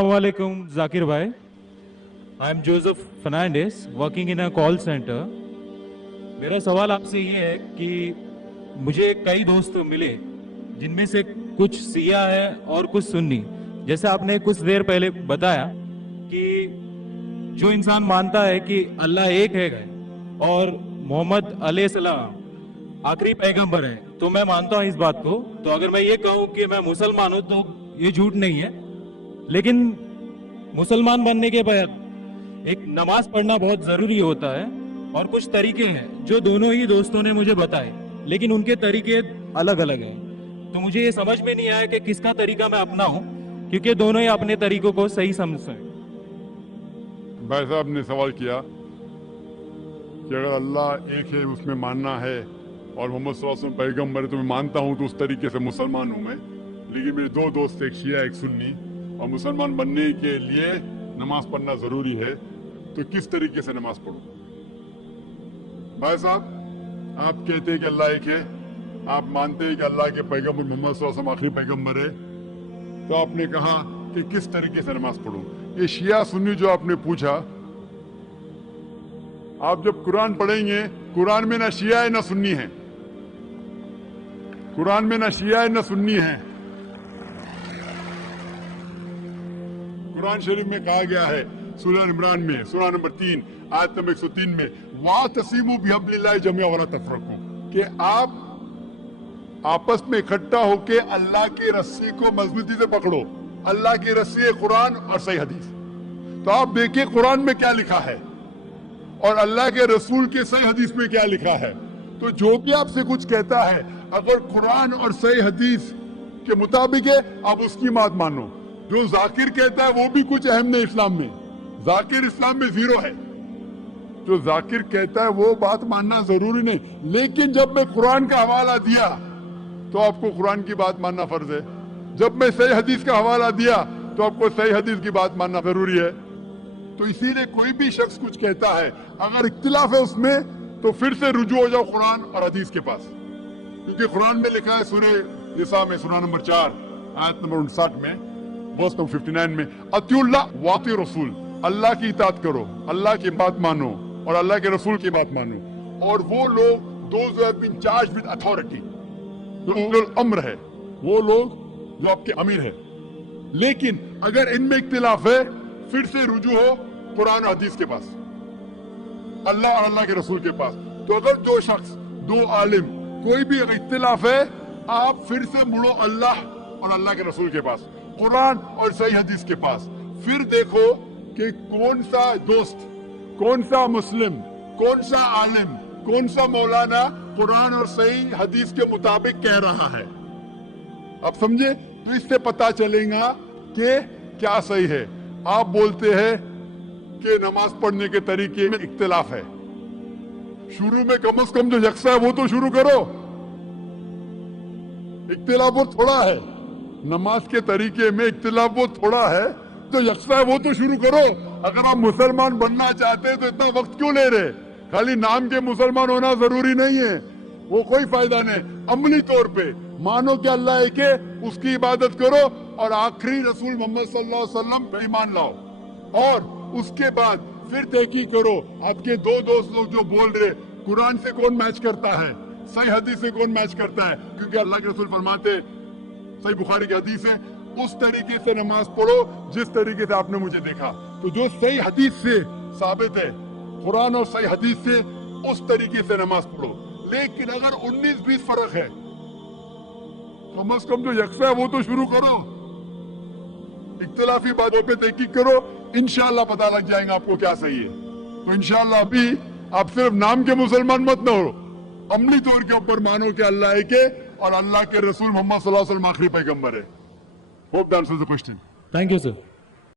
Assalamualaikum Zakir bhai. I am Joseph Fernandez working in a call center. मेरा सवाल आपसे ये है कि मुझे कई दोस्त मिले जिनमें से कुछ सिया है और कुछ सुन्नी. जैसे आपने कुछ देर पहले बताया कि जो इंसान मानता है कि अल्लाह एक है और मोहम्मद अलैहिस्सलाम आखिरी पैगंबर है, तो मैं मानता हूँ इस बात को. तो अगर मैं ये कहूँ कि मैं मुसलमान हूँ तो ये झूठ नहीं है. लेकिन मुसलमान बनने के बाद एक नमाज पढ़ना बहुत जरूरी होता है और कुछ तरीके हैं जो दोनों ही दोस्तों ने मुझे बताए, लेकिन उनके तरीके अलग अलग हैं. तो मुझे ये समझ में नहीं आया कि किसका तरीका मैं अपनाऊं, क्योंकि दोनों ही अपने तरीकों को सही समझते हैं. भाई साहब ने सवाल किया कि अगर अल्लाह एक है उसमें मानना है और मोहम्मद सल्लल्लाहु अलैहि वसल्लम पैगंबर है तो मैं मानता हूँ, तो उस तरीके से मुसलमान हूँ मैं. लेकिन मेरे दो दोस्त, एक शिया एक सुन्नी, और मुसलमान बनने के लिए नमाज पढ़ना जरूरी है, तो किस तरीके से नमाज पढ़ूं? भाई साहब, आप कहते हैं कि अल्लाह एक है, आप मानते हैं कि अल्लाह के पैगंबर मोहम्मद सल्लल्लाहु अलैहि वसल्लम आखिरी पैगंबर है, तो आपने कहा कि किस तरीके से नमाज पढ़ूं? ये शिया सुन्नी जो आपने पूछा, आप जब कुरान पढ़ेंगे, कुरान में ना शिया है ना सुन्नी है. कुरान में ना शिया है ना सुन्नी है. कुरान शरीफ में कहा गया है सूरह इमरान में, सूरह नंबर 3 आयत नंबर 103 में, वातसिमू बिहब्लिल्लाहि जमीअन वला तफरकू, कि आप आपस में इकट्ठा होके अल्लाह की रस्सी को मजबूती से पकड़ो. अल्लाह की रस्सी है कुरान और सही हदीस. तो आप देखिए कुरान में क्या लिखा है और अल्लाह के रसूल के सही हदीस में क्या लिखा है. तो जो भी आपसे कुछ कहता है, अगर कुरान और सही हदीस के मुताबिक है, आप उसकी बात मानो. जो जाकिर कहता है वो भी कुछ अहम नहीं इस्लाम में. जाकिर इस्लाम में जीरो है. जो जाकिर कहता है वो बात मानना जरूरी नहीं. लेकिन जब मैं कुरान का हवाला दिया तो आपको कुरान की बात मानना फर्ज है. जब मैं सही हदीस का हवाला दिया तो आपको सही हदीस की बात मानना जरूरी है. तो इसीलिए कोई भी शख्स कुछ कहता है, अगर इख्तिलाफ है उसमें, तो फिर से रुजू हो जाओ कुरान और हदीस के पास. क्योंकि कुरान में लिखा है सूरह निसा में, सूरह नंबर 4 आयत नंबर 59 में, वर्स नंबर 59 में, अतिउल्लाह वाति रसूल, अल्लाह की इताअत करो, अल्लाह की बात मानो और अल्लाह के रसूल की बात मानो. और वो लोग those who have been charged with authority, जो उलुल अम्र है, वो लोग जो आपके अमीर है. लेकिन अगर इनमें इख्तिलाफ है, फिर से रुजू हो कुरान और हदीस के पास, अल्लाह और अल्लाह के रसूल के पास. तो अगर दो शख्स, दो आलिम, कोई भी इख्तिलाफ है, आप फिर से मुड़ो अल्लाह और अल्लाह के रसूल के पास, कुरान और सही हदीस के पास. फिर देखो कि कौन सा दोस्त, कौन सा मुस्लिम, कौन सा आलिम, कौन सा मौलाना कुरान और सही हदीस के मुताबिक कह रहा है. आप समझे? तो इससे पता चलेगा कि क्या सही है. आप बोलते हैं कि नमाज पढ़ने के तरीके में इख्तिलाफ है. शुरू में कम से कम जो यकसा है वो तो शुरू करो. इख्तिलाफ वो थोड़ा है, नमाज के तरीके में इख्तिलाफ वो थोड़ा है, जो यकसा है वो तो शुरू करो. अगर आप मुसलमान बनना चाहते हैं तो इतना वक्त क्यों ले रहे? खाली नाम के मुसलमान होना जरूरी नहीं है, वो कोई फायदा नहीं. अमली तौर पे मानो कि अल्लाह एक है, उसकी इबादत करो और आखिरी रसूल मोहम्मद सल्लल्लाहु अलैहि वसल्लम पे ईमान लाओ. और उसके बाद फिर तहकीक करो. आपके दो दोस्त लोग जो बोल रहे कुरान से कौन मैच करता है, सही हदीस से कौन मैच करता है, क्योंकि अल्लाह के रसूल फरमाते, सही बुखारी की हदीस है, उस तरीके से नमाज पढ़ो जिस तरीके से आपने मुझे देखा. तो जो सही हदीस से साबित है, कुरान और सही हदीस से, उस तरीके से नमाज पढ़ो. लेकिन अगर 19-20 फर्क है, कम से कम जो यकसा है वो तो शुरू करो. इख्तिलाफी बातों पे तहकीक करो, इंशाअल्लाह पता लग जाएगा आपको क्या सही है. तो इंशाअल्लाह अभी आप सिर्फ नाम के मुसलमान मत न हो, अमली तौर के ऊपर मानो कि अल्लाह एक है और अल्लाह के रसूल मोहम्मद सल्लल्लाहु अलैहि वसल्लम आखिरी पैगंबर है. Hope that answers the question. Thank you, sir.